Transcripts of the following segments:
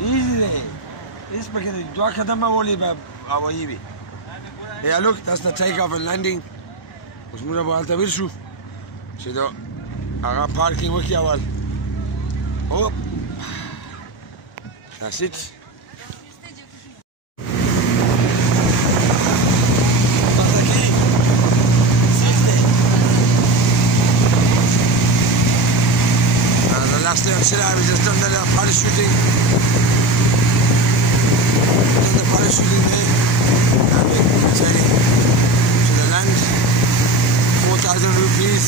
Easy. This because do I cut them only by our EV. Yeah, look, that's the takeoff and landing. Was muna ba alta birshu. So aga parking waki awal. Oh. That's it. Last day of Chile, we just done the parachuting. Done the parachuting there. And we're returning to the land. 4,000 rupees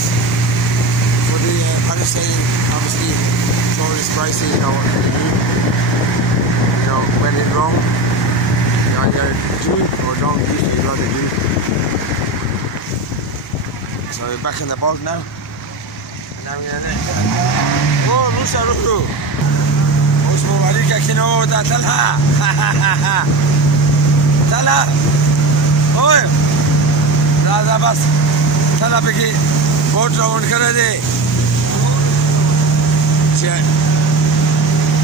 for the parasailing. Obviously, tourist pricing, you know what to do. You know, when it's wrong, you either do or don't do, you'd rather do. So we're back in the boat now. Oh, Musa Ruhu. Osmo Marika Kinoda Tala. Tala. Oh, Raza Bas. Tala Piki. Boat round Karade.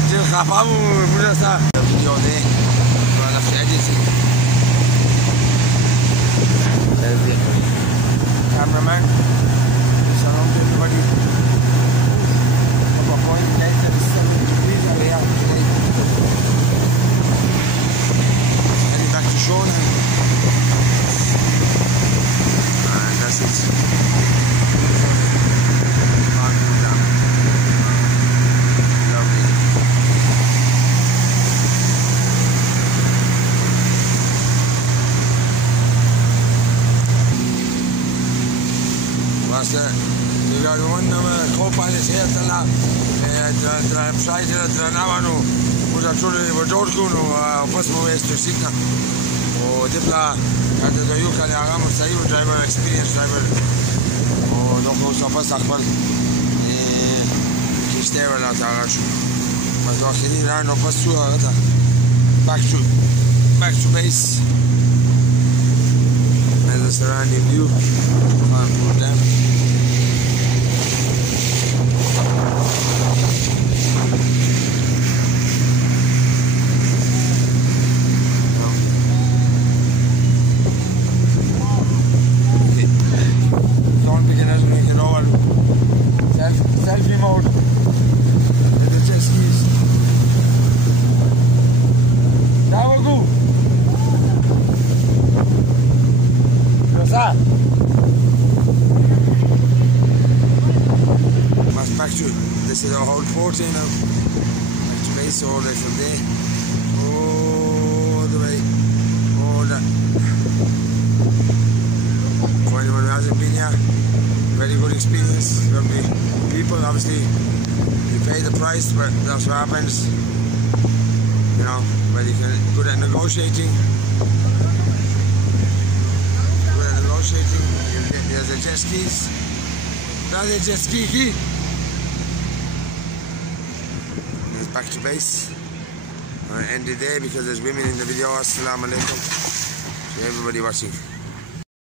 Jil Khapamu Murasa. Video there. Run after editing. There's the cameraman. Surround everybody. Heading back to shore now. And that's it. Lovely. We got one co-pilot here tala Psychiater Navano was actually with Dorkuno, Posmo West to Signa, or Dipla, and the Yuka Agamo Sayu driver, experienced driver, or Doko Sapasakman, Kistera Latarash, Mazaki ran of Pasua, back to base, and the surrounding view, Khanpur Dam. Selfie mode with the jetskis. That will go. What's that? Back to this is our whole port here now. Back to base all the way from there. All the way. All that. For anyone who hasn't been here, very good experience. Lovely people, obviously you pay the price, but that's what happens, you know, but you can good at negotiating, there's a jet skis, that's a jet ski key, and it's back to base. I'm going to end it there because there's women in the video. Assalamu alaikum to everybody watching.